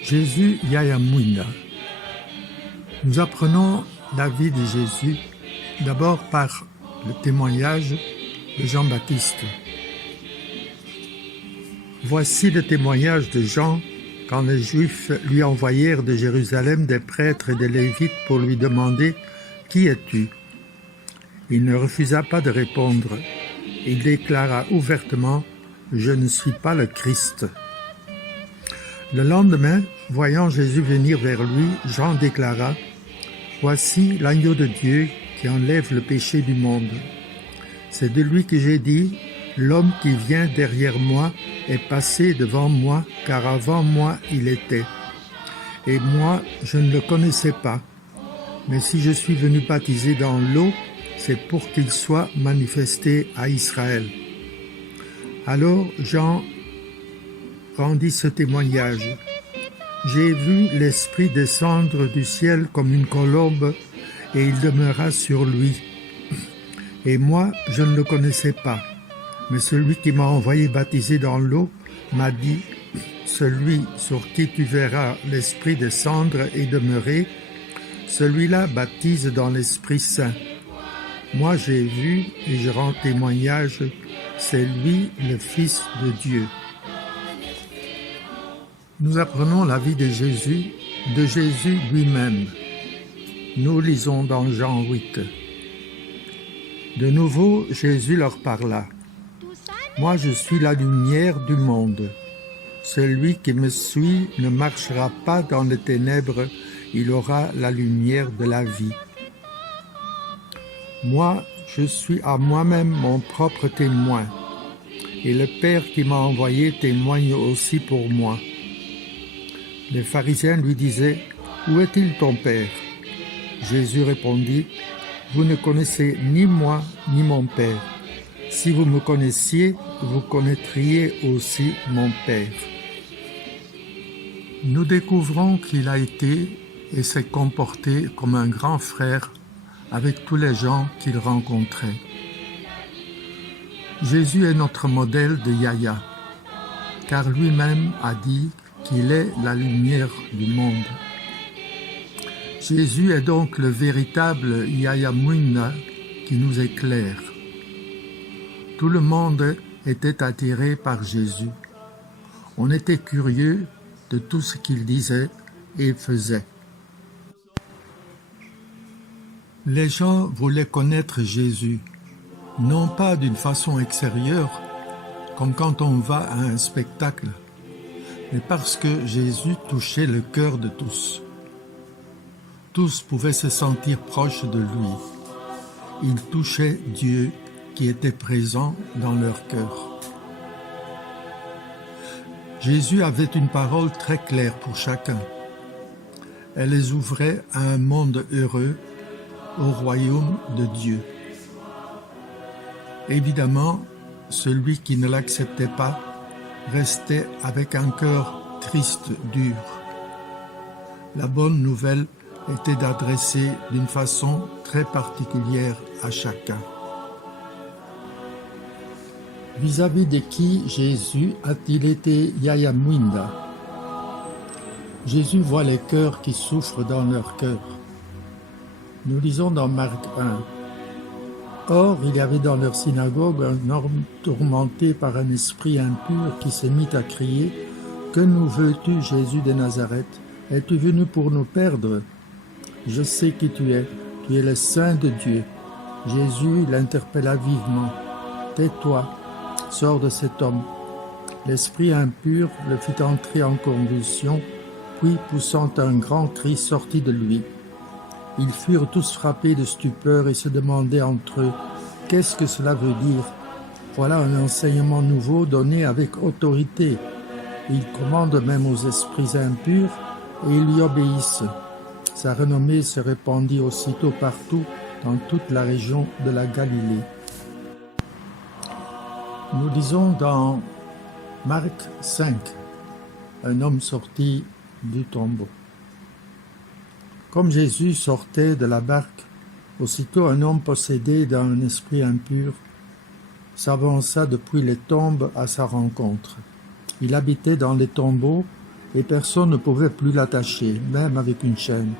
Jésus Yayamwinda. Nous apprenons la vie de Jésus d'abord par le témoignage de Jean-Baptiste. Voici le témoignage de Jean quand les Juifs lui envoyèrent de Jérusalem des prêtres et des Lévites pour lui demander « Qui es-tu » Il ne refusa pas de répondre. Il déclara ouvertement « Je ne suis pas le Christ ». Le lendemain, voyant Jésus venir vers lui, Jean déclara « Voici l'agneau de Dieu qui enlève le péché du monde. C'est de lui que j'ai dit « L'homme qui vient derrière moi est passé devant moi, car avant moi il était. Et moi, je ne le connaissais pas. Mais si je suis venu baptiser dans l'eau, c'est pour qu'il soit manifesté à Israël. » Alors Jean rendit ce témoignage. J'ai vu l'Esprit descendre du ciel comme une colombe et il demeura sur lui. Et moi, je ne le connaissais pas. Mais celui qui m'a envoyé baptiser dans l'eau m'a dit, celui sur qui tu verras l'Esprit descendre et demeurer, celui-là baptise dans l'Esprit Saint. Moi, j'ai vu et je rends témoignage, c'est lui le Fils de Dieu. Nous apprenons la vie de Jésus lui-même. Nous lisons dans Jean 8. De nouveau, Jésus leur parla. « Moi, je suis la lumière du monde. Celui qui me suit ne marchera pas dans les ténèbres, il aura la lumière de la vie. Moi, je suis à moi-même mon propre témoin, et le Père qui m'a envoyé témoigne aussi pour moi. » Les pharisiens lui disaient « Où est-il ton Père ?» Jésus répondit « Vous ne connaissez ni moi ni mon Père. Si vous me connaissiez, vous connaîtriez aussi mon Père. » Nous découvrons qu'il a été et s'est comporté comme un grand frère avec tous les gens qu'il rencontrait. Jésus est notre modèle de Yaya, car lui-même a dit qu'il est la lumière du monde. Jésus est donc le véritable Yayamwinda qui nous éclaire. Tout le monde était attiré par Jésus. On était curieux de tout ce qu'il disait et faisait. Les gens voulaient connaître Jésus, non pas d'une façon extérieure, comme quand on va à un spectacle, mais parce que Jésus touchait le cœur de tous. Tous pouvaient se sentir proches de lui. Il touchait Dieu qui était présent dans leur cœur. Jésus avait une parole très claire pour chacun. Elle les ouvrait à un monde heureux, au royaume de Dieu. Évidemment, celui qui ne l'acceptait pas restait avec un cœur triste, dur. La bonne nouvelle était d'adresser d'une façon très particulière à chacun. Vis-à-vis de qui Jésus a-t-il été Yayamwinda? Jésus voit les cœurs qui souffrent dans leur cœur. Nous lisons dans Marc 1. Or, il y avait dans leur synagogue un homme tourmenté par un esprit impur qui se mit à crier « Que nous veux-tu, Jésus de Nazareth? Es-tu venu pour nous perdre? Je sais qui tu es le Saint de Dieu. » Jésus l'interpella vivement. « Tais-toi, sors de cet homme. » L'esprit impur le fit entrer en convulsion, puis poussant un grand cri sortit de lui. Ils furent tous frappés de stupeur et se demandaient entre eux « Qu'est-ce que cela veut dire ?» Voilà un enseignement nouveau donné avec autorité. Il commande même aux esprits impurs et ils lui obéissent. Sa renommée se répandit aussitôt partout dans toute la région de la Galilée. Nous lisons dans Marc 5, un homme sorti du tombeau. Comme Jésus sortait de la barque, aussitôt un homme possédé d'un esprit impur s'avança depuis les tombes à sa rencontre. Il habitait dans les tombeaux et personne ne pouvait plus l'attacher, même avec une chaîne.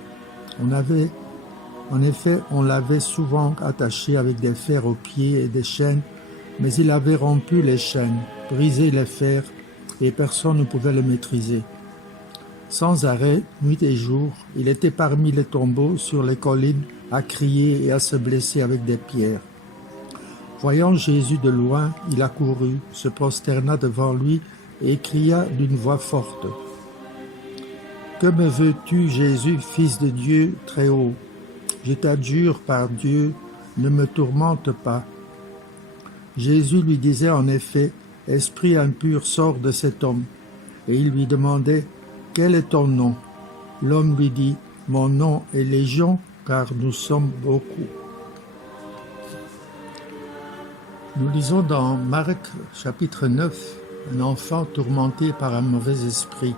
En effet, on l'avait souvent attaché avec des fers aux pieds et des chaînes, mais il avait rompu les chaînes, brisé les fers, et personne ne pouvait le maîtriser. Sans arrêt, nuit et jour, il était parmi les tombeaux, sur les collines, à crier et à se blesser avec des pierres. Voyant Jésus de loin, il accourut, se prosterna devant lui et cria d'une voix forte. « Que me veux-tu, Jésus, Fils de Dieu très haut? Je t'adjure par Dieu, ne me tourmente pas. » Jésus lui disait en effet, « Esprit impur, sors de cet homme. » Et il lui demandait, « Quel est ton nom ?» L'homme lui dit, « Mon nom est Légion, car nous sommes beaucoup. » Nous lisons dans Marc chapitre 9, un enfant tourmenté par un mauvais esprit.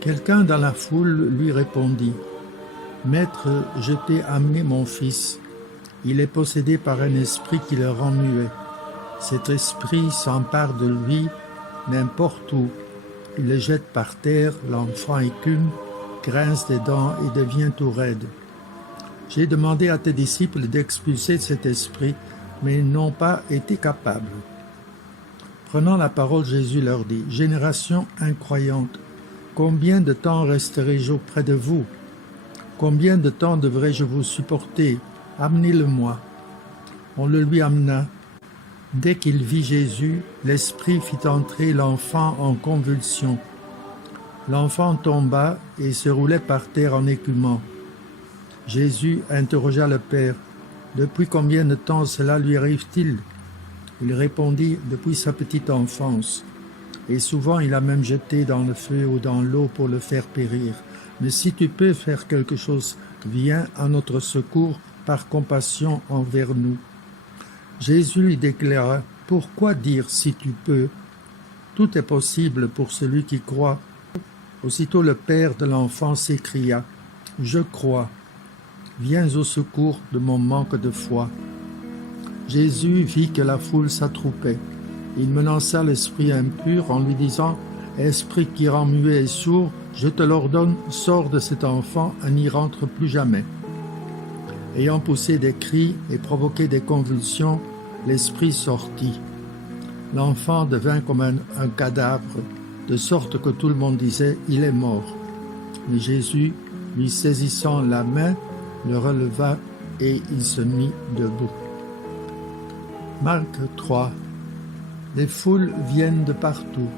Quelqu'un dans la foule lui répondit, « Maître, je t'ai amené mon fils. Il est possédé par un esprit qui le rend muet. Cet esprit s'empare de lui n'importe où. Il le jette par terre, l'enfant écume, grince des dents et devient tout raide. J'ai demandé à tes disciples d'expulser cet esprit, mais ils n'ont pas été capables. » Prenant la parole, Jésus leur dit, « Génération incroyante, combien de temps resterai-je auprès de vous? Combien de temps devrais-je vous supporter? Amenez-le-moi. » On le lui amena. Dès qu'il vit Jésus, l'esprit fit entrer l'enfant en convulsion. L'enfant tomba et se roulait par terre en écumant. Jésus interrogea le père. « Depuis combien de temps cela lui arrive-t-il » Il répondit, « Depuis sa petite enfance. Et souvent il a même jeté dans le feu ou dans l'eau pour le faire périr. Mais si tu peux faire quelque chose, viens à notre secours par compassion envers nous. » Jésus lui déclara, « Pourquoi dire si tu peux? Tout est possible pour celui qui croit. » Aussitôt le père de l'enfant s'écria, « Je crois. Viens au secours de mon manque de foi. » Jésus vit que la foule s'attroupait. Il menaça l'esprit impur en lui disant, « Esprit qui rend muet et sourd, je te l'ordonne, sors de cet enfant et n'y rentre plus jamais. » Ayant poussé des cris et provoqué des convulsions, l'esprit sortit. L'enfant devint comme un cadavre, de sorte que tout le monde disait, « Il est mort. » Mais Jésus, lui saisissant la main, le releva et il se mit debout. Marc 3. Les foules viennent de partout.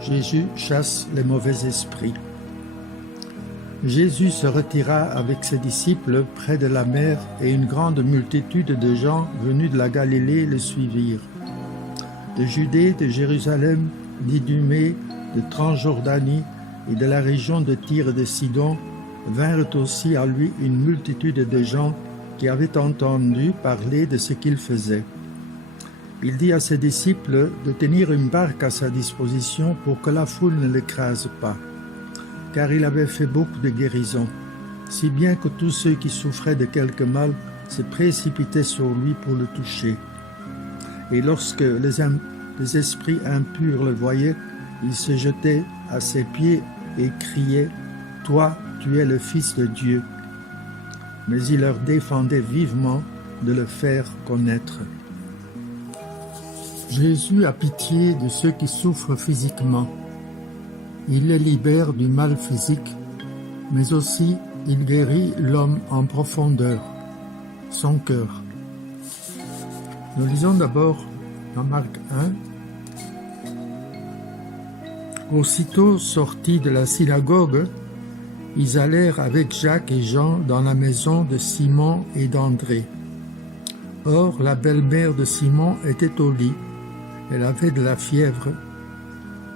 Jésus chasse les mauvais esprits. Jésus se retira avec ses disciples près de la mer et une grande multitude de gens venus de la Galilée le suivirent. De Judée, de Jérusalem, d'Idumée, de Transjordanie et de la région de Tyr et de Sidon vinrent aussi à lui une multitude de gens qui avaient entendu parler de ce qu'il faisait. Il dit à ses disciples de tenir une barque à sa disposition pour que la foule ne l'écrase pas, car il avait fait beaucoup de guérisons, si bien que tous ceux qui souffraient de quelque mal se précipitaient sur lui pour le toucher. Et lorsque les esprits impurs le voyaient, ils se jetaient à ses pieds et criaient, « Toi, tu es le Fils de Dieu. » Mais il leur défendait vivement de le faire connaître. Jésus a pitié de ceux qui souffrent physiquement. Il les libère du mal physique, mais aussi il guérit l'homme en profondeur, son cœur. Nous lisons d'abord dans Marc 1. Aussitôt sortis de la synagogue, ils allèrent avec Jacques et Jean dans la maison de Simon et d'André. Or, la belle-mère de Simon était au lit. Elle avait de la fièvre.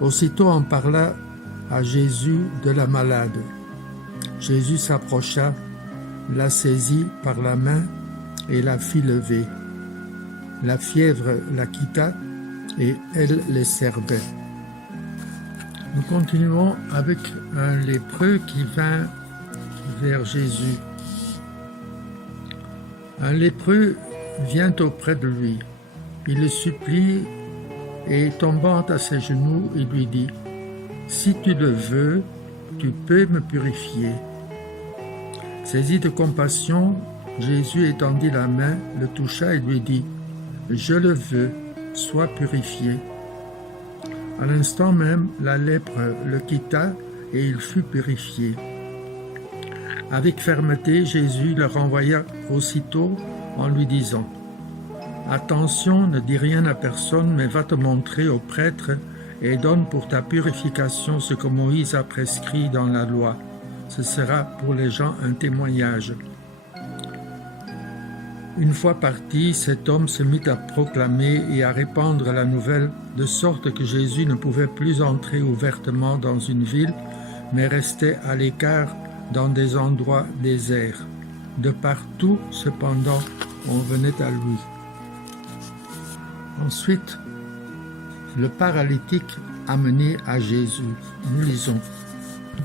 Aussitôt on parla à Jésus de la malade. Jésus s'approcha, la saisit par la main et la fit lever. La fièvre la quitta et elle les servait. Nous continuons avec un lépreux qui vint vers Jésus. Un lépreux vient auprès de lui. Il le supplie et tombant à ses genoux, il lui dit « Si tu le veux, tu peux me purifier. » Saisi de compassion, Jésus étendit la main, le toucha et lui dit « Je le veux, sois purifié. » À l'instant même, la lèpre le quitta et il fut purifié. Avec fermeté, Jésus le renvoya aussitôt en lui disant « Attention, ne dis rien à personne, mais va te montrer au prêtre et donne pour ta purification ce que Moïse a prescrit dans la loi. Ce sera pour les gens un témoignage. » Une fois parti, cet homme se mit à proclamer et à répandre la nouvelle, de sorte que Jésus ne pouvait plus entrer ouvertement dans une ville, mais restait à l'écart dans des endroits déserts. De partout, cependant, on venait à lui. Ensuite, le paralytique amené à Jésus. Nous lisons.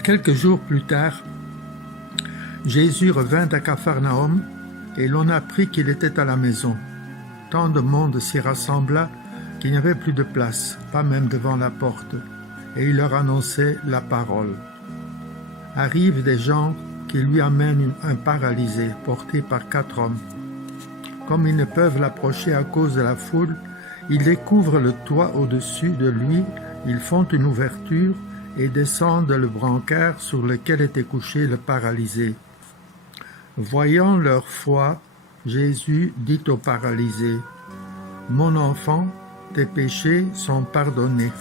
Quelques jours plus tard, Jésus revint à Capharnaüm et l'on apprit qu'il était à la maison. Tant de monde s'y rassembla qu'il n'y avait plus de place, pas même devant la porte, et il leur annonçait la parole. Arrivent des gens qui lui amènent un paralysé porté par 4 hommes. Comme ils ne peuvent l'approcher à cause de la foule, ils découvrent le toit au-dessus de lui, ils font une ouverture et descendent le brancard sur lequel était couché le paralysé. Voyant leur foi, Jésus dit au paralysé « Mon enfant, tes péchés sont pardonnés. »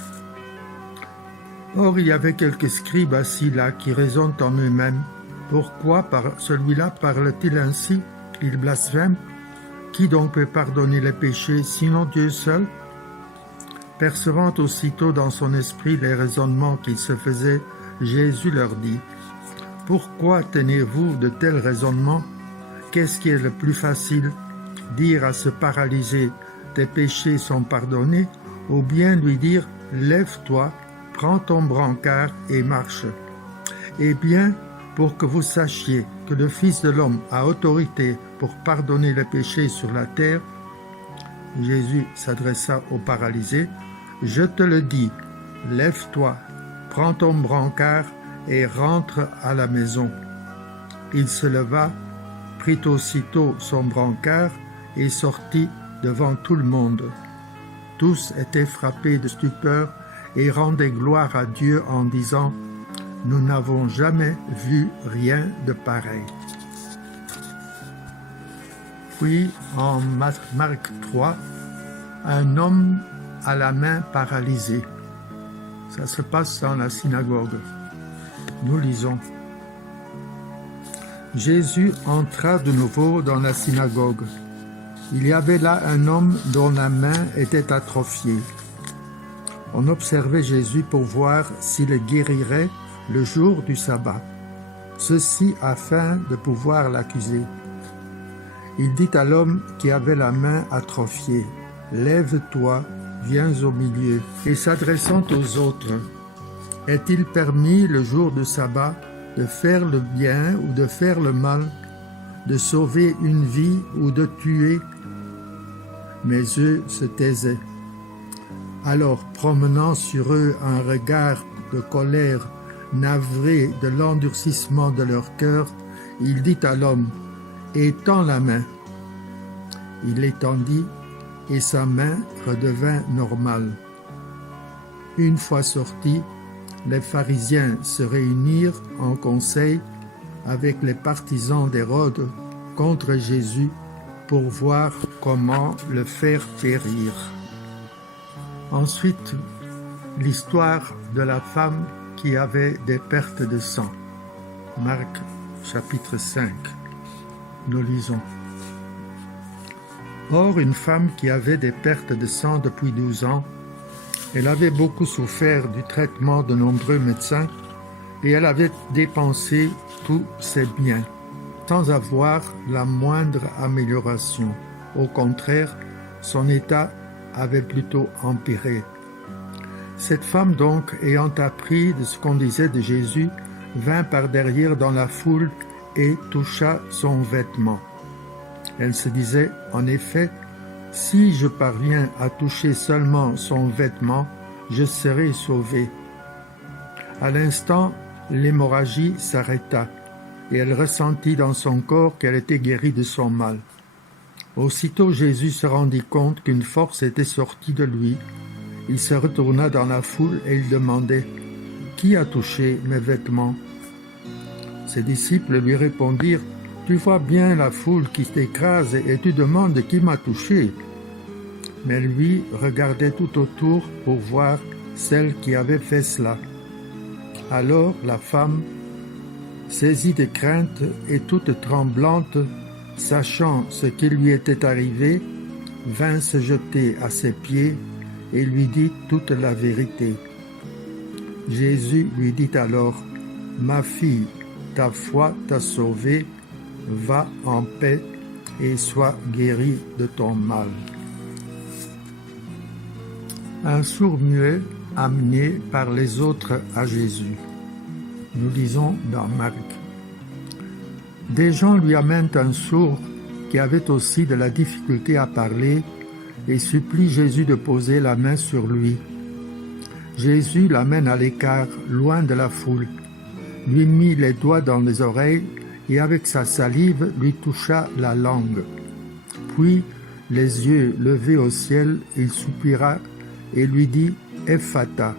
Or il y avait quelques scribes assis là qui raisonnent en eux-mêmes. Pourquoi celui-là parle-t-il ainsi? Il blasphème. Qui donc peut pardonner les péchés, sinon Dieu seul? Percevant aussitôt dans son esprit les raisonnements qu'il se faisait, Jésus leur dit « Pourquoi tenez-vous de tels raisonnements? Qu'est-ce qui est le plus facile? Dire à ce paralysé « Tes péchés sont pardonnés » ou bien lui dire « Lève-toi, prends ton brancard et marche. » Eh bien, pour que vous sachiez que le Fils de l'homme a autorité pour pardonner les péchés sur la terre, Jésus s'adressa au paralysé, « Je te le dis, lève-toi, prends ton brancard et rentre à la maison. » Il se leva, prit aussitôt son brancard et sortit devant tout le monde. Tous étaient frappés de stupeur et rendaient gloire à Dieu en disant « Nous n'avons jamais vu rien de pareil. » Puis, en Marc 3, un homme à la main paralysée. Ça se passe dans la synagogue. Nous lisons. Jésus entra de nouveau dans la synagogue. Il y avait là un homme dont la main était atrophiée. On observait Jésus pour voir s'il guérirait le jour du sabbat, ceci afin de pouvoir l'accuser. Il dit à l'homme qui avait la main atrophiée, « Lève-toi, viens au milieu. » Et s'adressant aux autres, « Est-il permis le jour du sabbat de faire le bien ou de faire le mal, de sauver une vie ou de tuer ?» Mais eux se taisaient. Alors, promenant sur eux un regard de colère, navré de l'endurcissement de leur cœur, il dit à l'homme, « Étends la main. » Il l'étendit, et sa main redevint normale. Une fois sortis, les pharisiens se réunirent en conseil avec les partisans d'Hérode contre Jésus pour voir comment le faire périr. Ensuite, l'histoire de la femme qui avait des pertes de sang. Marc chapitre 5. Nous lisons. Or, une femme qui avait des pertes de sang depuis 12 ans Elle avait beaucoup souffert du traitement de nombreux médecins et elle avait dépensé tous ses biens sans avoir la moindre amélioration. Au contraire, son état avait plutôt empiré. Cette femme donc, ayant appris de ce qu'on disait de Jésus, vint par derrière dans la foule et toucha son vêtement. Elle se disait, en effet, si je parviens à toucher seulement son vêtement, je serai sauvée. À l'instant, l'hémorragie s'arrêta et elle ressentit dans son corps qu'elle était guérie de son mal. Aussitôt Jésus se rendit compte qu'une force était sortie de lui. Il se retourna dans la foule et il demandait « Qui a touché mes vêtements ?» Ses disciples lui répondirent « Tu vois bien la foule qui t'écrase et tu demandes qui m'a touché. » Mais lui regardait tout autour pour voir celle qui avait fait cela. Alors la femme, saisie de crainte et toute tremblante, sachant ce qui lui était arrivé, vint se jeter à ses pieds et lui dit toute la vérité. Jésus lui dit alors, « Ma fille, ta foi t'a sauvée, va en paix et sois guérie de ton mal. » Un sourd-muet amené par les autres à Jésus. Nous lisons dans Marc. Des gens lui amènent un sourd qui avait aussi de la difficulté à parler et supplie Jésus de poser la main sur lui. Jésus l'amène à l'écart, loin de la foule, lui mit les doigts dans les oreilles et avec sa salive lui toucha la langue. Puis, les yeux levés au ciel, il soupira et lui dit « Ephata »,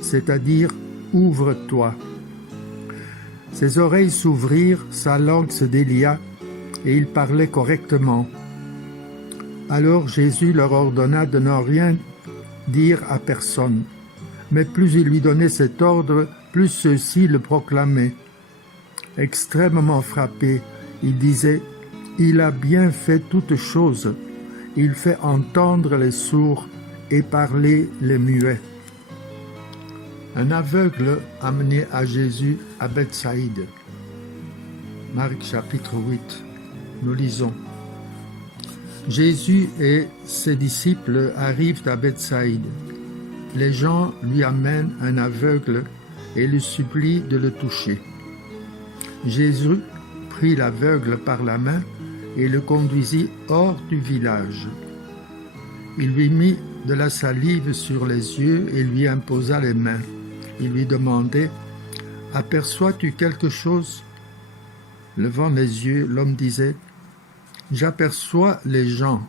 c'est-à-dire « Ouvre-toi ». Ses oreilles s'ouvrirent, sa langue se délia et il parlait correctement. Alors Jésus leur ordonna de ne rien dire à personne. Mais plus il lui donnait cet ordre, plus ceux-ci le proclamaient. Extrêmement frappé, il disait « Il a bien fait toutes choses. Il fait entendre les sourds et parler les muets. » Un aveugle amené à Jésus à Bethsaïde. Marc chapitre 8. Nous lisons. Jésus et ses disciples arrivent à Bethsaïde. Les gens lui amènent un aveugle et le supplient de le toucher. Jésus prit l'aveugle par la main et le conduisit hors du village. Il lui mit de la salive sur les yeux et lui imposa les mains. Il lui demandait « Aperçois-tu quelque chose ?» Levant les yeux, l'homme disait « J'aperçois les gens.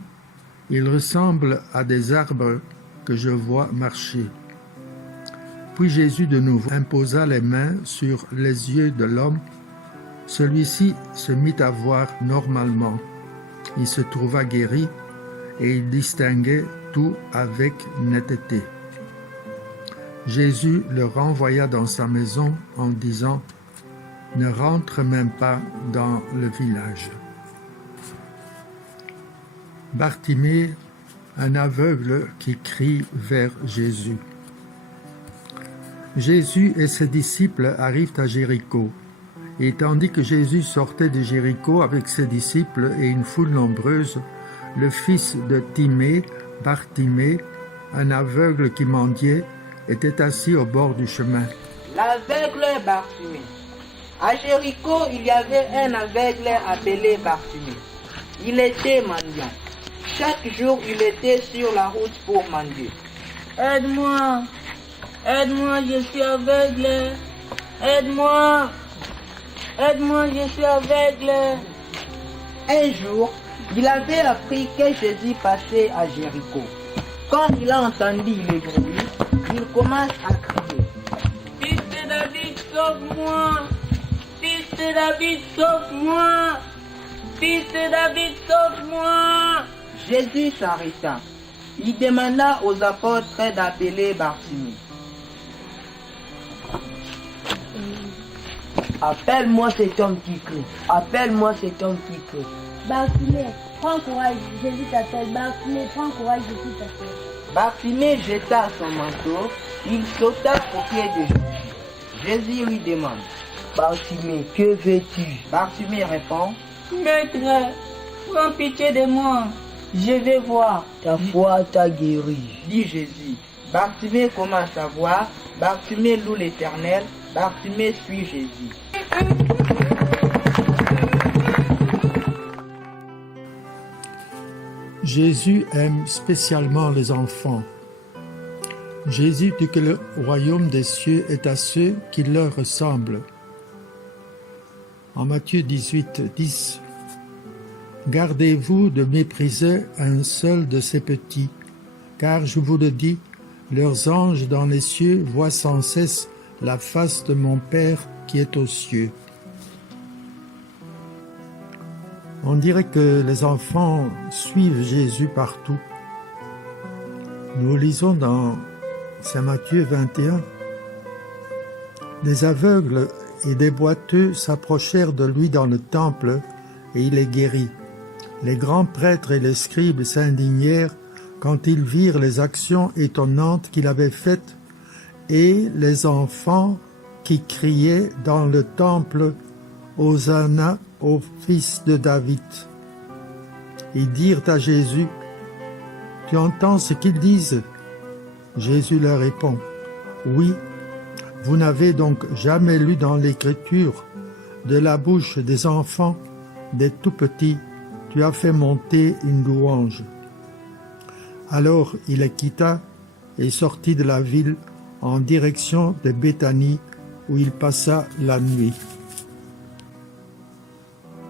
Ils ressemblent à des arbres que je vois marcher. » Puis Jésus de nouveau imposa les mains sur les yeux de l'homme. Celui-ci se mit à voir normalement. Il se trouva guéri et il distinguait tout avec netteté. Jésus le renvoya dans sa maison en disant « Ne rentre même pas dans le village. » Bartimée, un aveugle qui crie vers Jésus. Jésus et ses disciples arrivent à Jéricho. Et tandis que Jésus sortait de Jéricho avec ses disciples et une foule nombreuse, le fils de Timée, Bartimée, un aveugle qui mendiait, était assis au bord du chemin. L'aveugle Bartimée. À Jéricho, il y avait un aveugle appelé Bartimée. Il était mendiant. Chaque jour, il était sur la route pour mendier. Aide-moi, aide-moi, je suis aveugle. Aide-moi, aide-moi, je suis aveugle. Un jour, il avait appris que Jésus passait à Jéricho. Quand il a entendu le bruit, il commence à crier. « Fils de David, sauve-moi! Fils de David, sauve-moi! Fils de David, sauve-moi !» Jésus s'arrêta. Il demanda aux apôtres d'appeler Bartimée. « Appelle-moi cet homme qui crie. Appelle-moi cet homme qui crie. » Bartimée, prends courage, Jésus t'appelle. Bartimée, prends courage, Jésus t'appelle. Bartimée jeta son manteau, il sauta aux pieds de Jésus. Jésus lui demande, Bartimée, que veux-tu? Bartimée répond, Maître, prends pitié de moi. Je vais voir. ta foi t'a guéri, dit Jésus. Bartimée commence à voir, Bartimée loue l'Éternel, Bartimée suit Jésus. Jésus aime spécialement les enfants. Jésus dit que le royaume des cieux est à ceux qui leur ressemblent. En Matthieu 18, 10, Gardez-vous de mépriser un seul de ces petits, car je vous le dis, leurs anges dans les cieux voient sans cesse la face de mon Père qui est aux cieux. On dirait que les enfants suivent Jésus partout. Nous lisons dans Saint Matthieu 21, des aveugles et des boiteux s'approchèrent de lui dans le temple et il les guérit. Les grands prêtres et les scribes s'indignèrent quand ils virent les actions étonnantes qu'il avait faites et les enfants qui criaient dans le temple « Hosanna au fils de David ». Ils dirent à Jésus « Tu entends ce qu'ils disent ?» Jésus leur répond « Oui, vous n'avez donc jamais lu dans l'Écriture, de la bouche des enfants, des tout-petits, tu as fait monter une louange. » Alors il les quitta et sortit de la ville en direction de Béthanie, où il passa la nuit.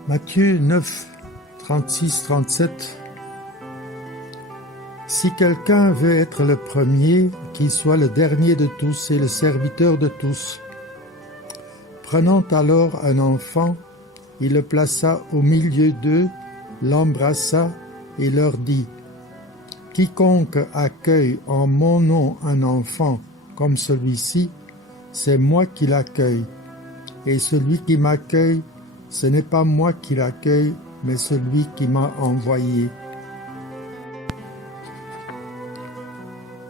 Matthieu 9, 36-37. Si quelqu'un veut être le premier, qu'il soit le dernier de tous et le serviteur de tous. Prenant alors un enfant, il le plaça au milieu d'eux, l'embrassa et leur dit, « Quiconque accueille en mon nom un enfant comme celui-ci, c'est moi qui l'accueille. Et celui qui m'accueille, ce n'est pas moi qui l'accueille, mais celui qui m'a envoyé.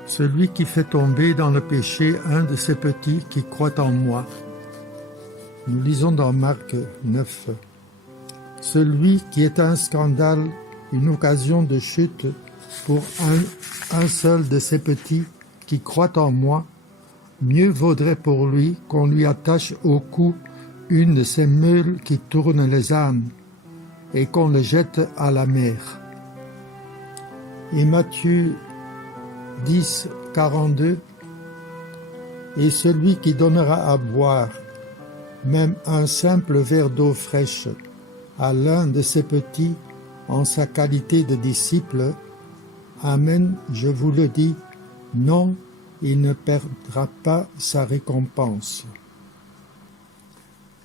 Celui qui fait tomber dans le péché un de ces petits qui croient en moi. » Nous lisons dans Marc 9. Celui qui est un scandale, une occasion de chute pour un seul de ces petits qui croient en moi, mieux vaudrait pour lui qu'on lui attache au cou une de ces meules qui tournent les ânes et qu'on le jette à la mer. Et Matthieu 10, 42. Et celui qui donnera à boire, même un simple verre d'eau fraîche, à l'un de ces petits en sa qualité de disciple, Amen, je vous le dis, non, il ne perdra pas sa récompense.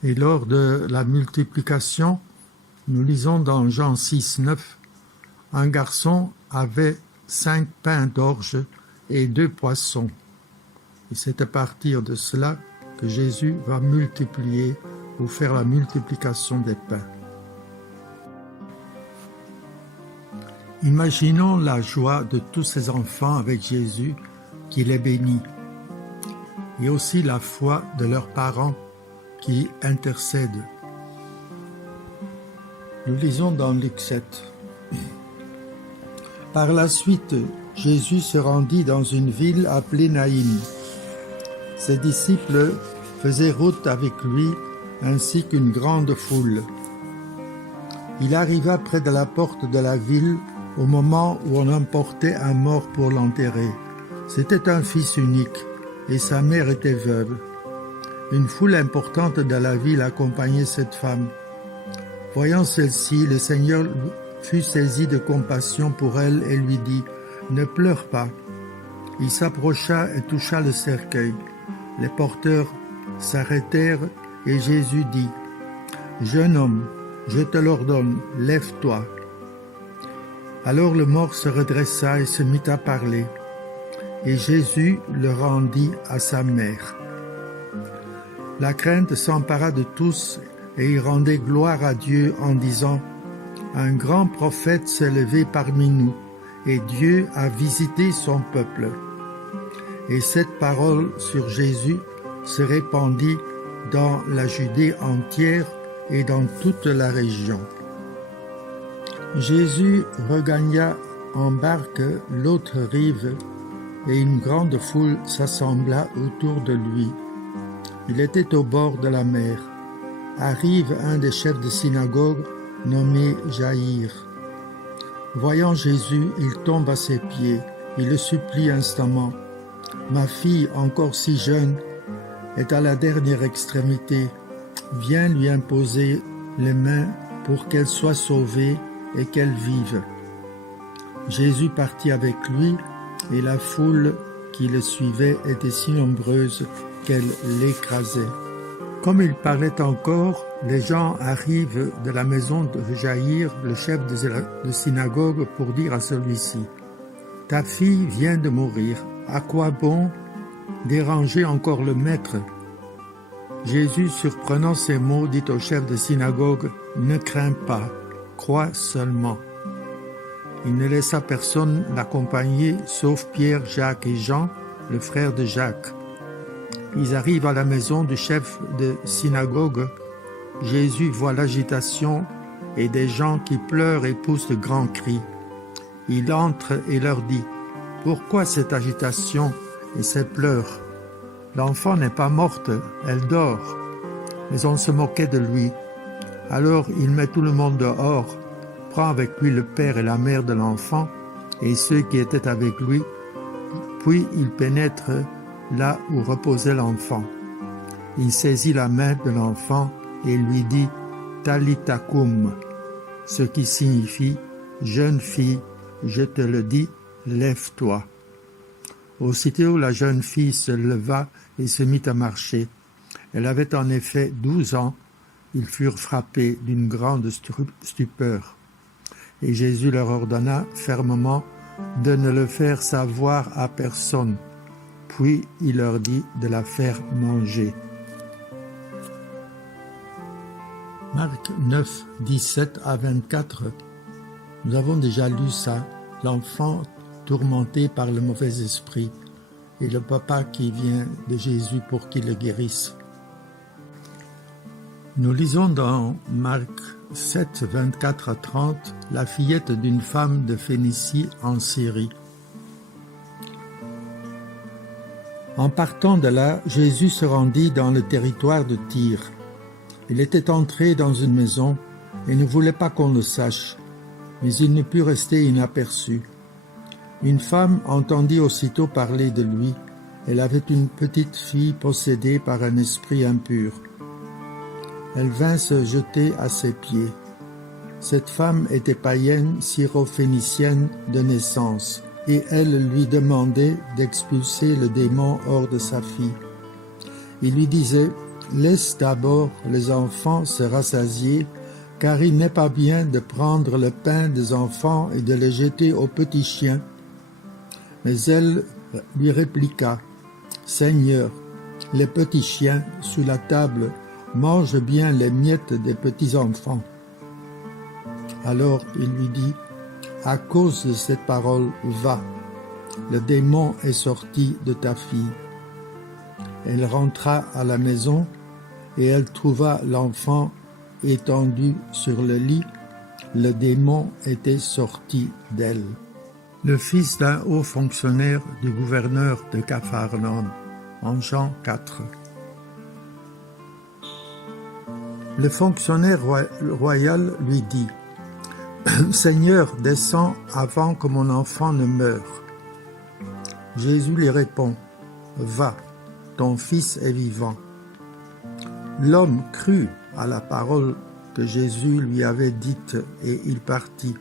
Et lors de la multiplication, nous lisons dans Jean 6, 9, un garçon avait 5 pains d'orge et 2 poissons. Et c'est à partir de cela que Jésus va multiplier ou faire la multiplication des pains. Imaginons la joie de tous ces enfants avec Jésus qui les bénit, et aussi la foi de leurs parents qui intercèdent. Nous lisons dans Luc 7. Par la suite, Jésus se rendit dans une ville appelée Naïm. Ses disciples faisaient route avec lui, ainsi qu'une grande foule. Il arriva près de la porte de la ville au moment où on emportait un mort pour l'enterrer. C'était un fils unique, et sa mère était veuve. Une foule importante de la ville accompagnait cette femme. Voyant celle-ci, le Seigneur fut saisi de compassion pour elle et lui dit « Ne pleure pas ». Il s'approcha et toucha le cercueil. Les porteurs s'arrêtèrent et Jésus dit « Jeune homme, je te l'ordonne, lève-toi ». Alors le mort se redressa et se mit à parler, et Jésus le rendit à sa mère. La crainte s'empara de tous et ils rendaient gloire à Dieu en disant « Un grand prophète s'est levé parmi nous, et Dieu a visité son peuple. Et cette parole sur Jésus se répandit dans la Judée entière et dans toute la région. Jésus regagna en barque l'autre rive et une grande foule s'assembla autour de lui. Il était au bord de la mer. Arrive un des chefs de synagogue nommé Jaïr. Voyant Jésus, il tombe à ses pieds. Il le supplie instamment. « Ma fille, encore si jeune, est à la dernière extrémité. Viens lui imposer les mains pour qu'elle soit sauvée et qu'elle vive. » Jésus partit avec lui, et la foule qui le suivait était si nombreuse qu'elle l'écrasait. Comme il parlait encore, les gens arrivent de la maison de Jaïr, le chef de synagogue, pour dire à celui-ci: « Ta fille vient de mourir. À quoi bon déranger encore le maître ?» Jésus, surprenant ces mots, dit au chef de synagogue: « Ne crains pas, crois seulement. » Il ne laissa personne l'accompagner, sauf Pierre, Jacques et Jean, le frère de Jacques. Ils arrivent à la maison du chef de synagogue. Jésus voit l'agitation et des gens qui pleurent et poussent de grands cris. Il entre et leur dit: « Pourquoi cette agitation et ces pleurs? L'enfant n'est pas morte, elle dort. » Mais on se moquait de lui. Alors il met tout le monde dehors, prend avec lui le père et la mère de l'enfant et ceux qui étaient avec lui, puis il pénètre là où reposait l'enfant. Il saisit la main de l'enfant et lui dit « Talitha koum », ce qui signifie « Jeune fille, je te le dis, lève-toi ». Aussitôt la jeune fille se leva et se mit à marcher. Elle avait en effet 12 ans. Ils furent frappés d'une grande stupeur. Et Jésus leur ordonna fermement de ne le faire savoir à personne. Puis il leur dit de la faire manger. Marc 9, 17 à 24. Nous avons déjà lu ça. L'enfant tourmenté par le mauvais esprit et le papa qui vient de Jésus pour qu'il le guérisse. Nous lisons dans Marc 7, 24 à 30, la fillette d'une femme de Phénicie en Syrie. En partant de là, Jésus se rendit dans le territoire de Tyr. Il était entré dans une maison et ne voulait pas qu'on le sache, mais il ne put rester inaperçu. Une femme entendit aussitôt parler de lui. Elle avait une petite fille possédée par un esprit impur. Elle vint se jeter à ses pieds. Cette femme était païenne, syrophénicienne de naissance, et elle lui demandait d'expulser le démon hors de sa fille. Il lui disait: « Laisse d'abord les enfants se rassasier, car il n'est pas bien de prendre le pain des enfants et de le jeter aux petits chiens. » Mais elle lui répliqua: « Seigneur, les petits chiens sous la table mangent bien les miettes des petits enfants. » Alors il lui dit: « À cause de cette parole, va, le démon est sorti de ta fille. » Elle rentra à la maison et elle trouva l'enfant étendu sur le lit. Le démon était sorti d'elle. Le fils d'un haut fonctionnaire du gouverneur de Capharnaüm, en Jean 4. Le fonctionnaire royal lui dit: « Seigneur, descends avant que mon enfant ne meure. » Jésus lui répond: « Va, ton fils est vivant. » L'homme crut à la parole que Jésus lui avait dite et il partit.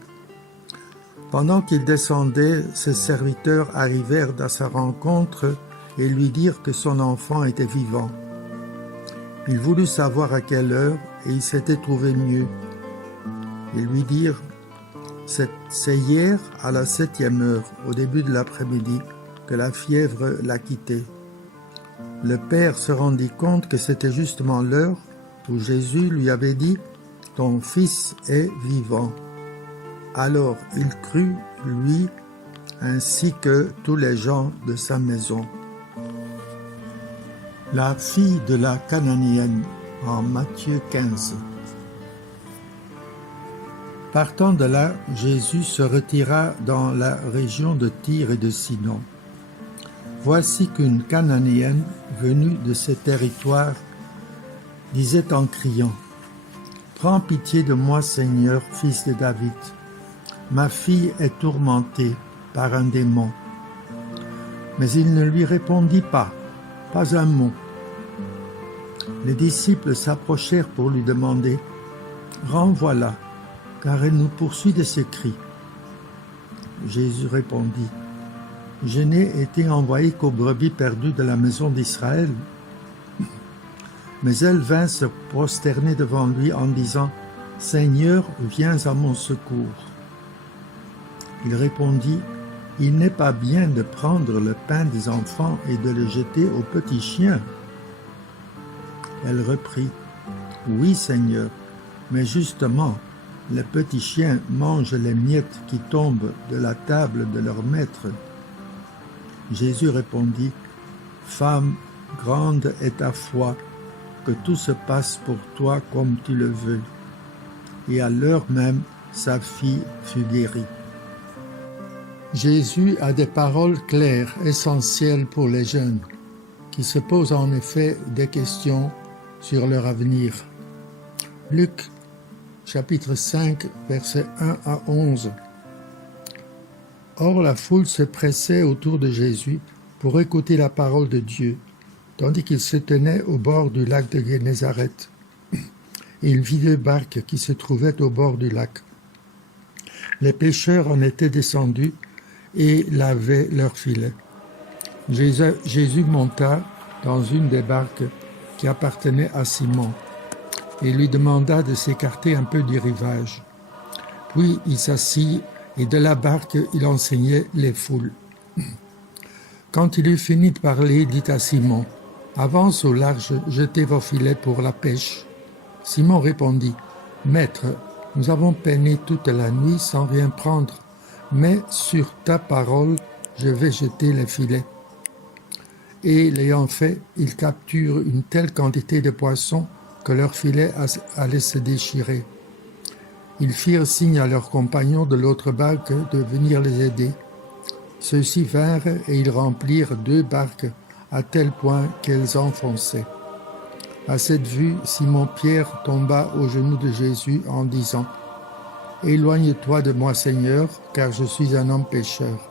Pendant qu'il descendait, ses serviteurs arrivèrent à sa rencontre et lui dirent que son enfant était vivant. Il voulut savoir à quelle heure et il s'était trouvé mieux. Ils lui dirent: « C'est hier à la 7e heure, au début de l'après-midi, que la fièvre l'a quitté. » Le père se rendit compte que c'était justement l'heure où Jésus lui avait dit: « Ton fils est vivant. » Alors il crut, lui ainsi que tous les gens de sa maison. La fille de la Cananéenne en Matthieu 15. Partant de là, Jésus se retira dans la région de Tyr et de Sidon. Voici qu'une Cananéenne venue de ces territoires disait en criant : « Prends pitié de moi, Seigneur, fils de David. Ma fille est tourmentée par un démon. » Mais il ne lui répondit pas un mot. Les disciples s'approchèrent pour lui demander : « Renvoie-la, car elle nous poursuit de ses cris. » Jésus répondit : « Je n'ai été envoyé qu'aux brebis perdues de la maison d'Israël. » Mais elle vint se prosterner devant lui en disant : « Seigneur, viens à mon secours. » Il répondit : « Il n'est pas bien de prendre le pain des enfants et de le jeter aux petits chiens. » Elle reprit : « Oui, Seigneur, mais justement, les petits chiens mangent les miettes qui tombent de la table de leur maître. » Jésus répondit : « Femme, grande est ta foi, que tout se passe pour toi comme tu le veux. » Et à l'heure même, sa fille fut guérie. Jésus a des paroles claires, essentielles pour les jeunes, qui se posent en effet des questions sur leur avenir. Luc, chapitre 5, versets 1 à 11. Or la foule se pressait autour de Jésus pour écouter la parole de Dieu, tandis qu'il se tenait au bord du lac de Génézareth. Et il vit 2 barques qui se trouvaient au bord du lac. Les pêcheurs en étaient descendus et lavaient leurs filets. Jésus monta dans une des barques qui appartenait à Simon et lui demanda de s'écarter un peu du rivage. Puis il s'assit et de la barque il enseignait les foules. Quand il eut fini de parler, il dit à Simon : « Avance au large, jetez vos filets pour la pêche. » Simon répondit : « Maître, nous avons peiné toute la nuit sans rien prendre, mais sur ta parole, je vais jeter les filets. » Et l'ayant fait, ils capturent une telle quantité de poissons que leurs filets allaient se déchirer. Ils firent signe à leurs compagnons de l'autre barque de venir les aider. Ceux-ci vinrent et ils remplirent 2 barques à tel point qu'elles enfonçaient. À cette vue, Simon-Pierre tomba aux genoux de Jésus en disant : « Éloigne-toi de moi, Seigneur, car je suis un homme pécheur. »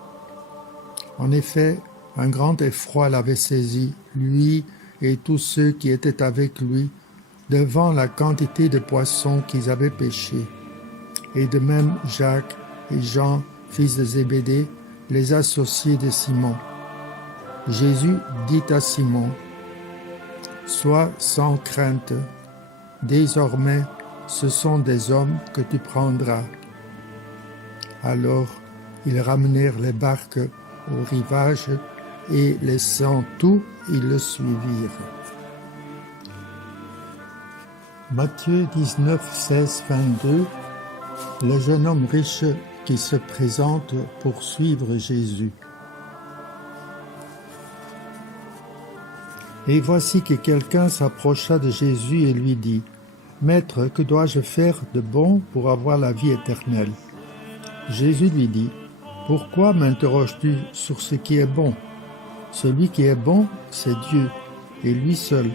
En effet, un grand effroi l'avait saisi, lui et tous ceux qui étaient avec lui, devant la quantité de poissons qu'ils avaient pêchés. Et de même Jacques et Jean, fils de Zébédée, les associés de Simon. Jésus dit à Simon : « Sois sans crainte, désormais ce sont des hommes que tu prendras. » Alors ils ramenèrent les barques au rivage et laissant tout, ils le suivirent. Matthieu 19, 16, 22. Le jeune homme riche qui se présente pour suivre Jésus. Et voici que quelqu'un s'approcha de Jésus et lui dit : « Maître, que dois-je faire de bon pour avoir la vie éternelle ?» Jésus lui dit : « Pourquoi m'interroges-tu sur ce qui est bon ? Celui qui est bon, c'est Dieu, et lui seul.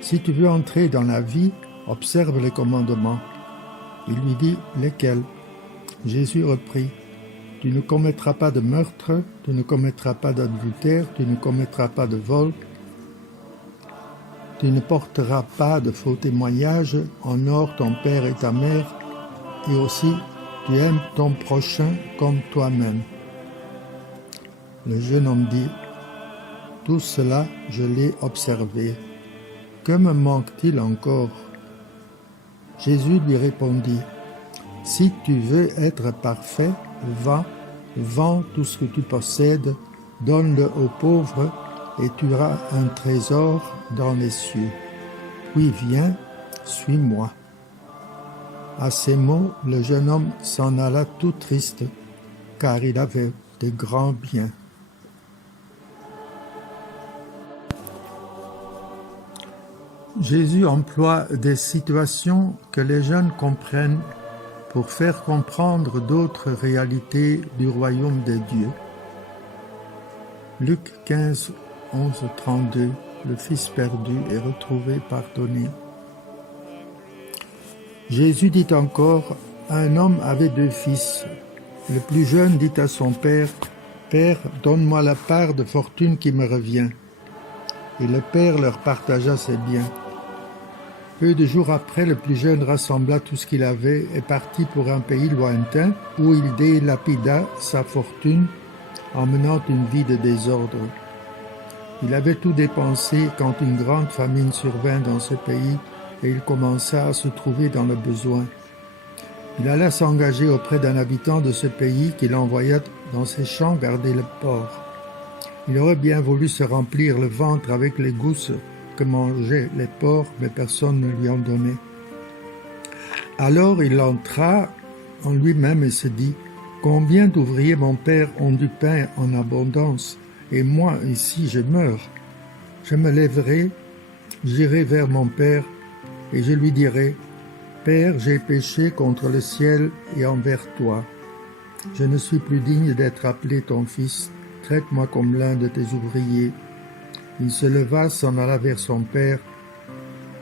Si tu veux entrer dans la vie, observe les commandements. » Il lui dit : « Lesquels ?» Jésus reprit : « Tu ne commettras pas de meurtre, tu ne commettras pas d'adultère, tu ne commettras pas de vol, tu ne porteras pas de faux témoignages, honore ton père et ta mère, et aussi tu aimes ton prochain comme toi-même. » Le jeune homme dit : « Tout cela, je l'ai observé. Que me manque-t-il encore ?» Jésus lui répondit : « Si tu veux être parfait, va, vends tout ce que tu possèdes, donne-le aux pauvres, et tu auras un trésor dans les cieux. Puis viens, suis-moi. » À ces mots, le jeune homme s'en alla tout triste, car il avait de grands biens. Jésus emploie des situations que les jeunes comprennent pour faire comprendre d'autres réalités du royaume des dieux. Luc 15, 11, 32, le fils perdu est retrouvé pardonné. Jésus dit encore, un homme avait 2 fils. Le plus jeune dit à son père, « Père, donne-moi la part de fortune qui me revient. » Et le père leur partagea ses biens. Peu de jours après, le plus jeune rassembla tout ce qu'il avait et partit pour un pays lointain où il délapida sa fortune en menant une vie de désordre. Il avait tout dépensé quand une grande famine survint dans ce pays et il commença à se trouver dans le besoin. Il alla s'engager auprès d'un habitant de ce pays qu'il envoya dans ses champs garder le porc. Il aurait bien voulu se remplir le ventre avec les gousses que mangeaient les porcs, mais personne ne lui en donnait. Alors il entra en lui-même et se dit, « Combien d'ouvriers mon père ont du pain en abondance, et moi ici je meurs. Je me lèverai, j'irai vers mon père, et je lui dirai, « Père, j'ai péché contre le ciel et envers toi. Je ne suis plus digne d'être appelé ton fils, traite-moi comme l'un de tes ouvriers. » Il se leva, s'en alla vers son père.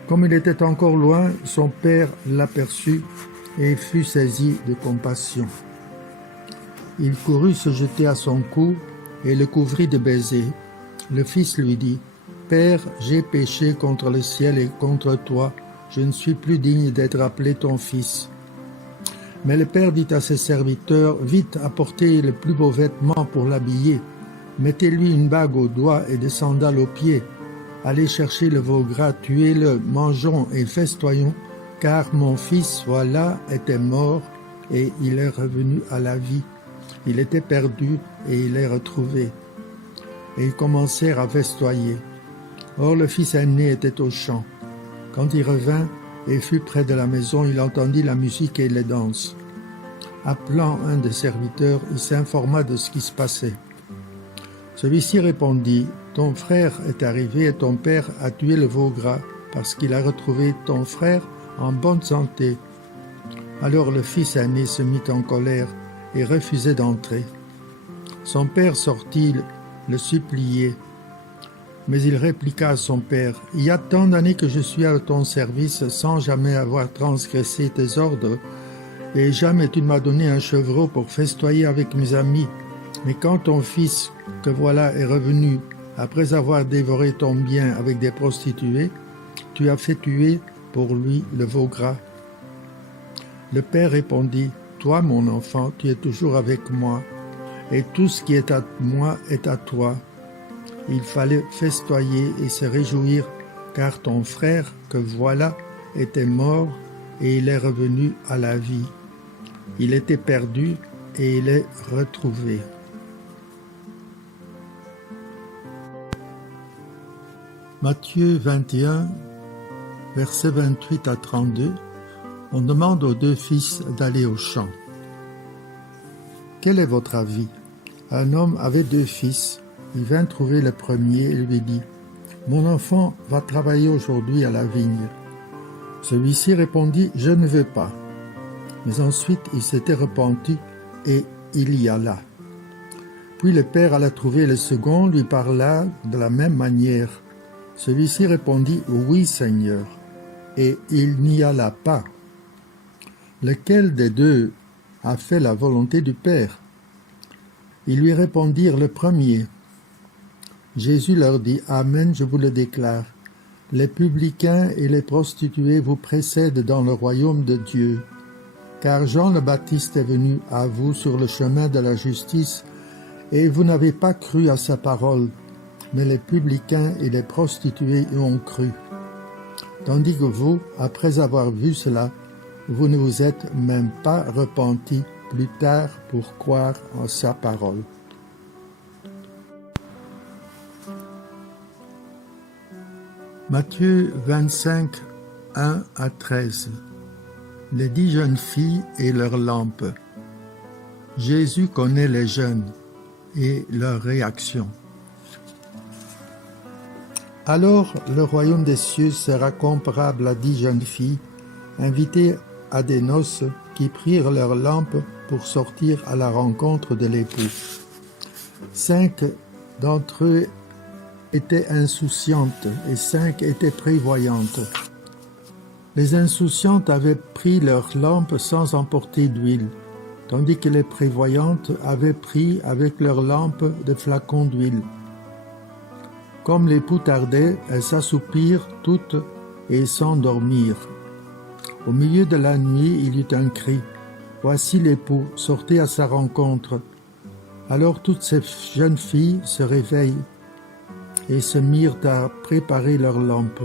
Comme il était encore loin, son père l'aperçut et fut saisi de compassion. Il courut se jeter à son cou et le couvrit de baisers. Le fils lui dit, « Père, j'ai péché contre le ciel et contre toi. Je ne suis plus digne d'être appelé ton fils. » Mais le père dit à ses serviteurs, « Vite, apportez le plus beau vêtement pour l'habiller. Mettez-lui une bague au doigt et des sandales aux pieds. Allez chercher le veau gras, tuez-le, mangeons et festoyons, car mon fils, voilà, était mort et il est revenu à la vie. Il était perdu et il est retrouvé. » Et ils commencèrent à festoyer. Or le fils aîné était au champ. Quand il revint et fut près de la maison, il entendit la musique et les danses. Appelant un des serviteurs, il s'informa de ce qui se passait. Celui-ci répondit, « Ton frère est arrivé et ton père a tué le veau gras parce qu'il a retrouvé ton frère en bonne santé. » Alors le fils aîné se mit en colère et refusait d'entrer. Son père sortit le supplier, mais il répliqua à son père, « Il y a tant d'années que je suis à ton service sans jamais avoir transgressé tes ordres, et jamais tu ne m'as donné un chevreau pour festoyer avec mes amis. Mais quand ton fils, que voilà, est revenu, après avoir dévoré ton bien avec des prostituées, tu as fait tuer pour lui le veau gras. » Le père répondit, « Toi, mon enfant, tu es toujours avec moi, et tout ce qui est à moi est à toi. » Il fallait festoyer et se réjouir, car ton frère, que voilà, était mort et il est revenu à la vie. Il était perdu et il est retrouvé. Matthieu 21, versets 28 à 32, on demande aux 2 fils d'aller au champ. Quel est votre avis? Un homme avait 2 fils. Il vint trouver le premier et lui dit, « Mon enfant va travailler aujourd'hui à la vigne. » Celui-ci répondit, « Je ne veux pas. » Mais ensuite il s'était repenti et il y alla. Puis le père alla trouver le second, lui parla de la même manière. Celui-ci répondit, « Oui, Seigneur. » Et il n'y alla pas. Lequel des 2 a fait la volonté du Père? Ils lui répondirent, « Le premier. » Jésus leur dit, « Amen, je vous le déclare. Les publicains et les prostituées vous précèdent dans le royaume de Dieu. Car Jean le Baptiste est venu à vous sur le chemin de la justice, et vous n'avez pas cru à sa parole, mais les publicains et les prostituées y ont cru. Tandis que vous, après avoir vu cela, vous ne vous êtes même pas repentis plus tard pour croire en sa parole. » Matthieu 25, 1 à 13. Les 10 jeunes filles et leurs lampes. Jésus connaît les jeunes. et leur réaction. Alors le royaume des cieux sera comparable à 10 jeunes filles invitées à des noces qui prirent leurs lampes pour sortir à la rencontre de l'époux. 5 d'entre eux étaient insouciantes et 5 étaient prévoyantes. Les insouciantes avaient pris leurs lampes sans emporter d'huile, tandis que les prévoyantes avaient pris avec leurs lampes des flacons d'huile. Comme l'époux tardait, elles s'assoupirent toutes et s'endormirent. Au milieu de la nuit, il y eut un cri. « Voici l'époux, sortez à sa rencontre. » Alors toutes ces jeunes filles se réveillent et se mirent à préparer leurs lampes.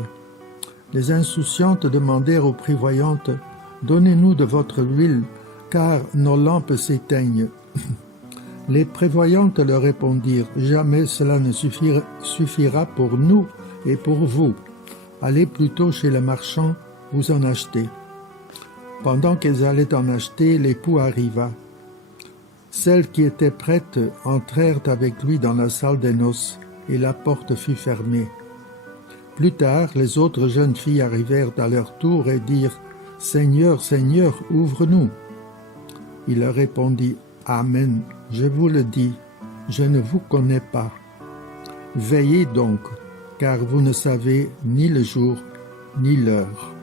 Les insouciantes demandèrent aux prévoyantes « Donnez-nous de votre huile, car nos lampes s'éteignent. » Les prévoyantes leur répondirent « Jamais cela ne suffira pour nous et pour vous. Allez plutôt chez le marchand, vous en achetez. » Pendant qu'elles allaient en acheter, l'époux arriva. Celles qui étaient prêtes entrèrent avec lui dans la salle des noces, et la porte fut fermée. Plus tard, les autres jeunes filles arrivèrent à leur tour et dirent « Seigneur, Seigneur, ouvre-nous !» Il leur répondit « Amen, je vous le dis, je ne vous connais pas. Veillez donc, car vous ne savez ni le jour ni l'heure. »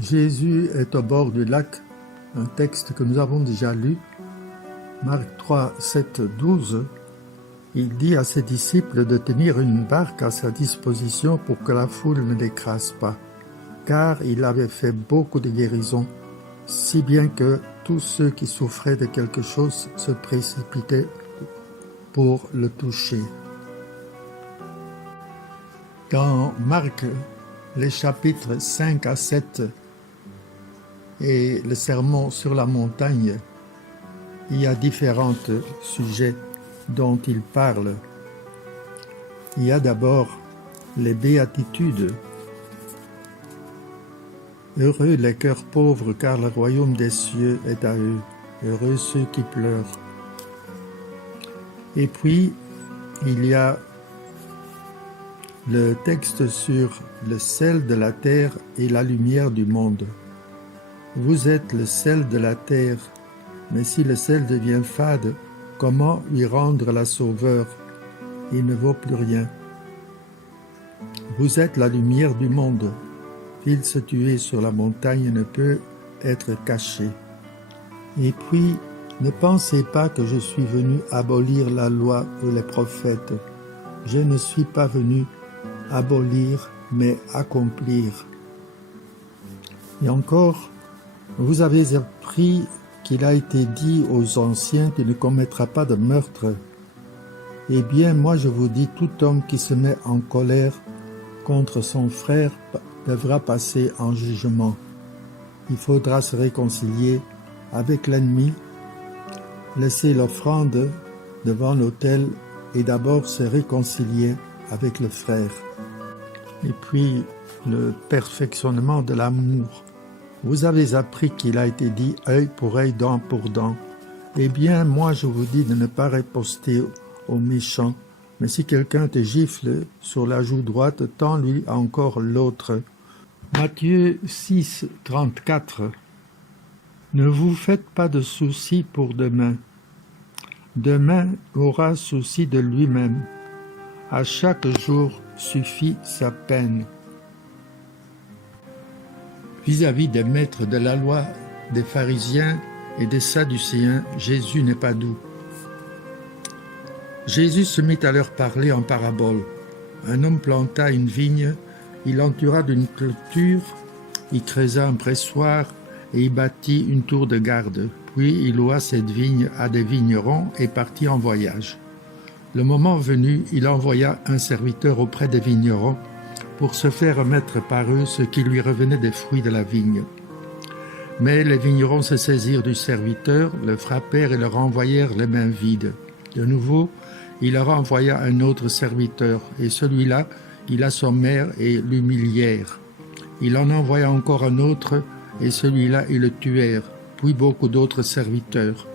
Jésus est au bord du lac, un texte que nous avons déjà lu. Marc 3, 7, 12, il dit à ses disciples de tenir une barque à sa disposition pour que la foule ne l'écrase pas, car il avait fait beaucoup de guérisons, si bien que tous ceux qui souffraient de quelque chose se précipitaient pour le toucher. Dans Marc, les chapitres 5 à 7 et le sermon sur la montagne, il y a différents sujets dont il parle. Il y a d'abord les béatitudes. Heureux les cœurs pauvres, car le royaume des cieux est à eux. Heureux ceux qui pleurent. Et puis, il y a le texte sur le sel de la terre et la lumière du monde. Vous êtes le sel de la terre, mais si le sel devient fade, comment lui rendre la sauveur? Il ne vaut plus rien. Vous êtes la lumière du monde. Fil situé sur la montagne ne peut être caché. Et puis, ne pensez pas que je suis venu abolir la loi ou les prophètes. Je ne suis pas venu abolir, mais accomplir. Et encore, vous avez appris qu'il a été dit aux anciens « Tu ne commettras pas de meurtre ». Eh bien, moi je vous dis, tout homme qui se met en colère contre son frère devra passer en jugement. Il faudra se réconcilier avec l'ennemi, laisser l'offrande devant l'autel et d'abord se réconcilier avec le frère. Et puis, le perfectionnement de l'amour. Vous avez appris qu'il a été dit « œil pour œil, dent pour dent ». Eh bien, moi je vous dis de ne pas riposter aux méchants, mais si quelqu'un te gifle sur la joue droite, tends-lui encore l'autre. Matthieu 6, 34. Ne vous faites pas de soucis pour demain. Demain aura souci de lui-même. À chaque jour suffit sa peine. Vis-à-vis des maîtres de la loi, des pharisiens et des sadducéens, Jésus n'est pas doux. Jésus se mit à leur parler en parabole. Un homme planta une vigne, il l'entoura d'une clôture, il creusa un pressoir et y bâtit une tour de garde. Puis il loua cette vigne à des vignerons et partit en voyage. Le moment venu, il envoya un serviteur auprès des vignerons pour se faire remettre par eux ce qui lui revenait des fruits de la vigne. Mais les vignerons se saisirent du serviteur, le frappèrent et le renvoyèrent les mains vides. De nouveau, il leur envoya un autre serviteur, et celui-là, ils l'assommèrent et l'humilièrent. Il en envoya encore un autre, et celui-là, ils le tuèrent. puis beaucoup d'autres serviteurs.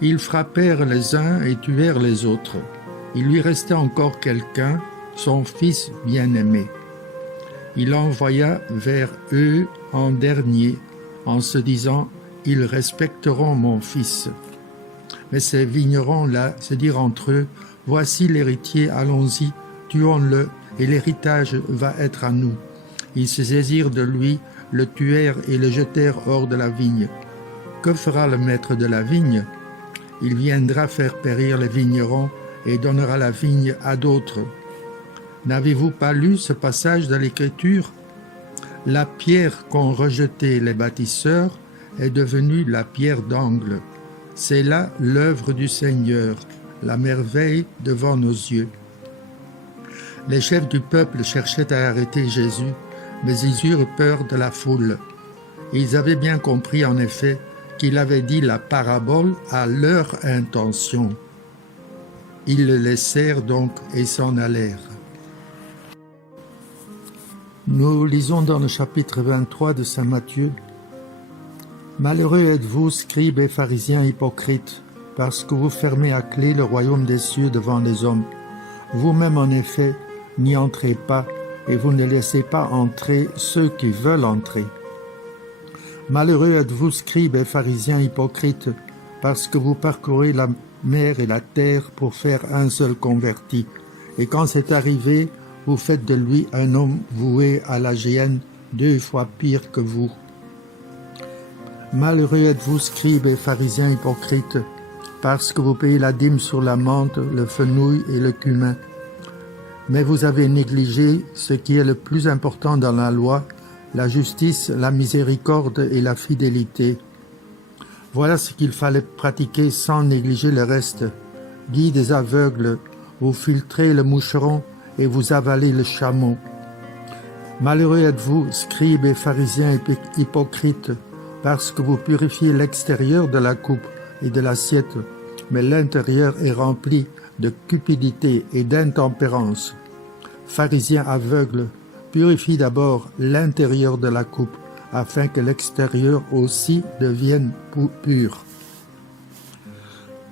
Ils frappèrent les uns et tuèrent les autres. Il lui restait encore quelqu'un, son fils bien-aimé. Il l'envoya vers eux en dernier, en se disant « Ils respecteront mon fils ». Mais ces vignerons-là se dirent entre eux « Voici l'héritier, allons-y, tuons-le, et l'héritage va être à nous. » Ils se saisirent de lui, le tuèrent et le jetèrent hors de la vigne. Que fera le maître de la vigne? Il viendra faire périr les vignerons et donnera la vigne à d'autres. N'avez-vous pas lu ce passage de l'Écriture? La pierre qu'ont rejetée les bâtisseurs est devenue la pierre d'angle. C'est là l'œuvre du Seigneur, la merveille devant nos yeux. Les chefs du peuple cherchaient à arrêter Jésus, mais ils eurent peur de la foule. Ils avaient bien compris en effet qu'il avait dit la parabole à leur intention. Ils le laissèrent donc et s'en allèrent. Nous lisons dans le chapitre 23 de saint Matthieu. « Malheureux êtes-vous, scribes et pharisiens hypocrites, parce que vous fermez à clé le royaume des cieux devant les hommes. Vous-même en effet n'y entrez pas, et vous ne laissez pas entrer ceux qui veulent entrer. Malheureux êtes-vous, scribes et pharisiens hypocrites, parce que vous parcourez la mer et la terre pour faire un seul converti, et quand c'est arrivé, vous faites de lui un homme voué à la géhenne 2 fois pire que vous. Malheureux êtes-vous, scribes et pharisiens hypocrites, parce que vous payez la dîme sur la menthe, le fenouil et le cumin. Mais vous avez négligé ce qui est le plus important dans la loi, la justice, la miséricorde et la fidélité. Voilà ce qu'il fallait pratiquer sans négliger le reste. Guides aveugles, vous filtrez le moucheron et vous avalez le chameau. Malheureux êtes-vous, scribes et pharisiens hypocrites, parce que vous purifiez l'extérieur de la coupe et de l'assiette, mais l'intérieur est rempli de cupidité et d'intempérance. Pharisiens aveugles, purifie d'abord l'intérieur de la coupe, afin que l'extérieur aussi devienne pur.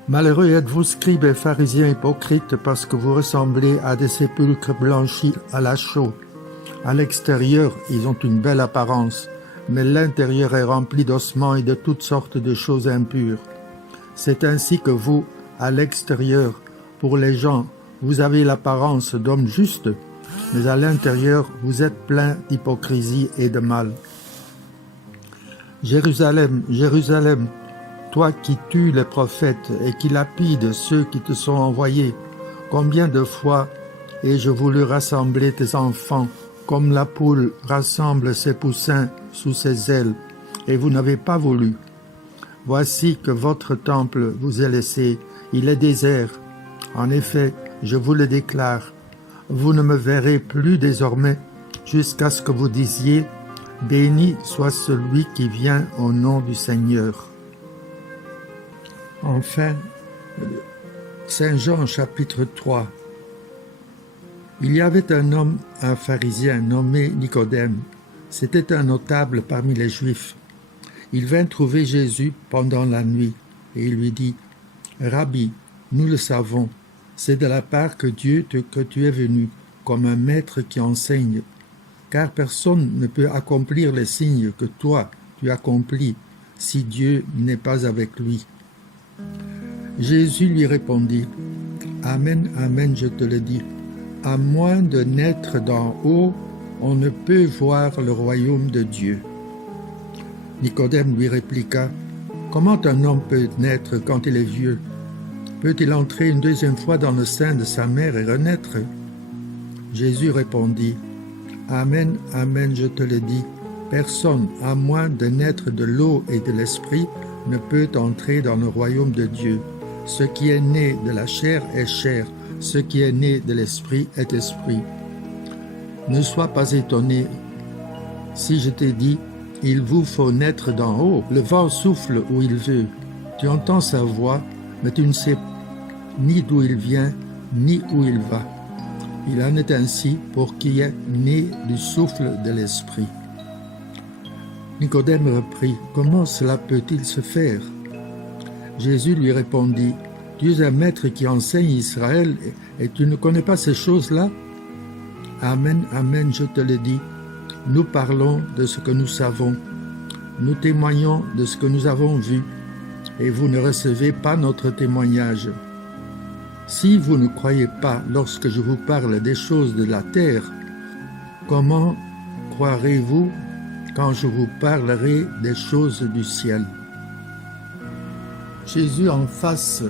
Malheureux êtes-vous, scribes et pharisiens hypocrites, parce que vous ressemblez à des sépulcres blanchis à la chaux. À l'extérieur, ils ont une belle apparence, mais l'intérieur est rempli d'ossements et de toutes sortes de choses impures. C'est ainsi que vous, à l'extérieur, pour les gens, vous avez l'apparence d'hommes justes, mais à l'intérieur, vous êtes plein d'hypocrisie et de mal. Jérusalem, Jérusalem, toi qui tues les prophètes et qui lapides ceux qui te sont envoyés, combien de fois ai-je voulu rassembler tes enfants comme la poule rassemble ses poussins sous ses ailes, et vous n'avez pas voulu. Voici que votre temple vous est laissé, il est désert. En effet, je vous le déclare, vous ne me verrez plus désormais, jusqu'à ce que vous disiez, béni soit celui qui vient au nom du Seigneur. Enfin, Saint Jean chapitre 3. Il y avait un homme, un pharisien nommé Nicodème. C'était un notable parmi les Juifs. Il vint trouver Jésus pendant la nuit et il lui dit, « Rabbi, nous le savons, c'est de la part que Dieu que tu es venu, comme un maître qui enseigne, car personne ne peut accomplir les signes que toi tu accomplis si Dieu n'est pas avec lui. » Jésus lui répondit, « Amen, amen, je te le dis, à moins de naître d'en haut, on ne peut voir le royaume de Dieu. » Nicodème lui répliqua, « Comment un homme peut naître quand il est vieux? Peut-il entrer une deuxième fois dans le sein de sa mère et renaître? » Jésus répondit, « Amen, amen, je te le dis, personne, à moins de naître de l'eau et de l'esprit, ne peut entrer dans le royaume de Dieu. Ce qui est né de la chair est chair, ce qui est né de l'esprit est esprit. Ne sois pas étonné si je t'ai dit, il vous faut naître d'en haut. Le vent souffle où il veut. Tu entends sa voix, mais tu ne sais ni d'où il vient, ni où il va. Il en est ainsi pour qui est né du souffle de l'esprit. » Nicodème reprit, « Comment cela peut-il se faire ?» Jésus lui répondit, « Tu es un maître qui enseigne Israël et tu ne connais pas ces choses-là ? Amen, amen, je te le dis. Nous parlons de ce que nous savons. Nous témoignons de ce que nous avons vu. Et vous ne recevez pas notre témoignage. Si vous ne croyez pas lorsque je vous parle des choses de la terre, comment croirez-vous quand je vous parlerai des choses du ciel ? Jésus en face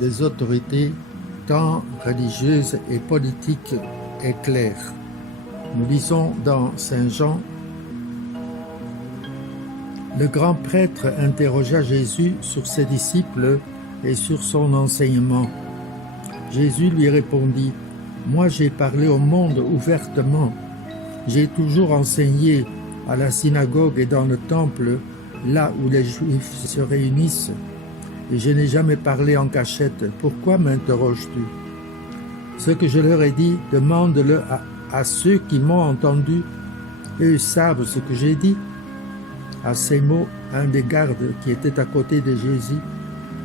des autorités, tant religieuses et politiques, est clair. Nous lisons dans Saint Jean, le grand prêtre interrogea Jésus sur ses disciples et sur son enseignement. Jésus lui répondit, « Moi j'ai parlé au monde ouvertement. J'ai toujours enseigné à la synagogue et dans le temple, là où les Juifs se réunissent. Et je n'ai jamais parlé en cachette. Pourquoi m'interroges-tu ? Ce que je leur ai dit, demande-le à ceux qui m'ont entendu. Eux savent ce que j'ai dit. » À ces mots, un des gardes qui était à côté de Jésus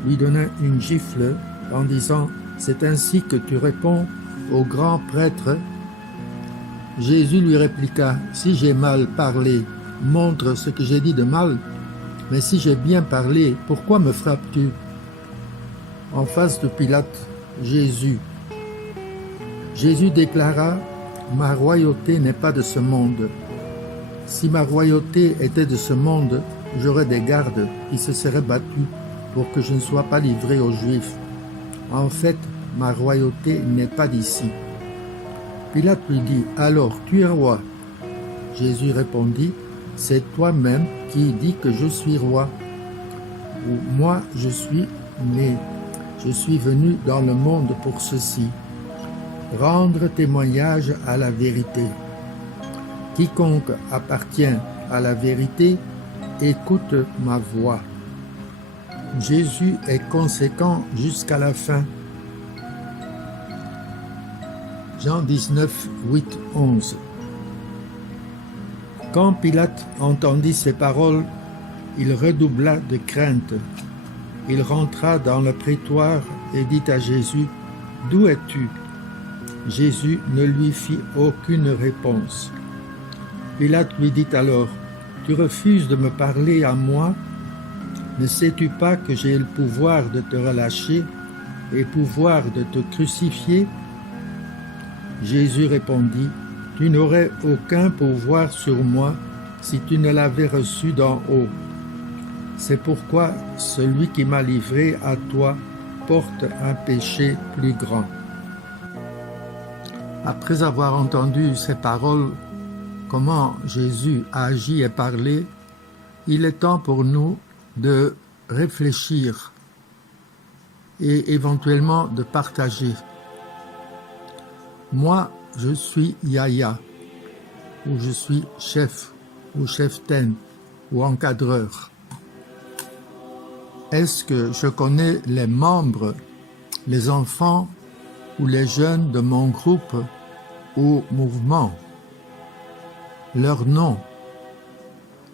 lui donna une gifle en disant « C'est ainsi que tu réponds au grand prêtre ?» Jésus lui répliqua « Si j'ai mal parlé, montre ce que j'ai dit de mal, mais si j'ai bien parlé, pourquoi me frappes-tu » En face de Pilate, Jésus déclara « Ma royauté n'est pas de ce monde. Si ma royauté était de ce monde, j'aurais des gardes qui se seraient battus pour que je ne sois pas livré aux Juifs. En fait, ma royauté n'est pas d'ici. » Pilate lui dit, « Alors, tu es roi ?» Jésus répondit, « C'est toi-même qui dis que je suis roi. Ou moi, je suis né. Je suis venu dans le monde pour ceci, rendre témoignage à la vérité. Quiconque appartient à la vérité, écoute ma voix. » Jésus est conséquent jusqu'à la fin. Jean 19, 8, 11. Quand Pilate entendit ces paroles, il redoubla de crainte. Il rentra dans le prétoire et dit à Jésus, « D'où es-tu » Jésus ne lui fit aucune réponse. Pilate lui dit alors, « Tu refuses de me parler à moi ? Ne sais-tu pas que j'ai le pouvoir de te relâcher et pouvoir de te crucifier ?» Jésus répondit, « Tu n'aurais aucun pouvoir sur moi si tu ne l'avais reçu d'en haut. C'est pourquoi celui qui m'a livré à toi porte un péché plus grand. » Après avoir entendu ces paroles, comment Jésus a agi et parlé, il est temps pour nous de réfléchir et éventuellement de partager. Moi, je suis Yaya, ou je suis chef, ou cheftaine, ou encadreur. Est-ce que je connais les membres, les enfants ou les jeunes de mon groupe ou mouvement, leur nom,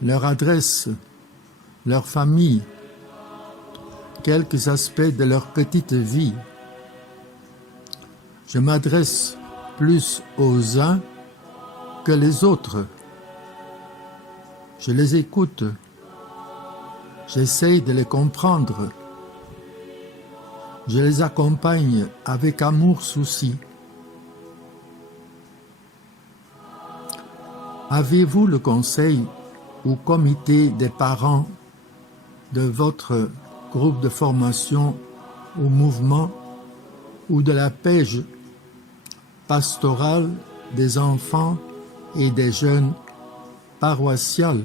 leur adresse, leur famille, quelques aspects de leur petite vie? Je m'adresse plus aux uns que les autres. Je les écoute. J'essaye de les comprendre. Je les accompagne avec amour-souci. Avez-vous le conseil ou comité des parents de votre groupe de formation ou mouvement ou de la pège pastorale des enfants et des jeunes paroissiales?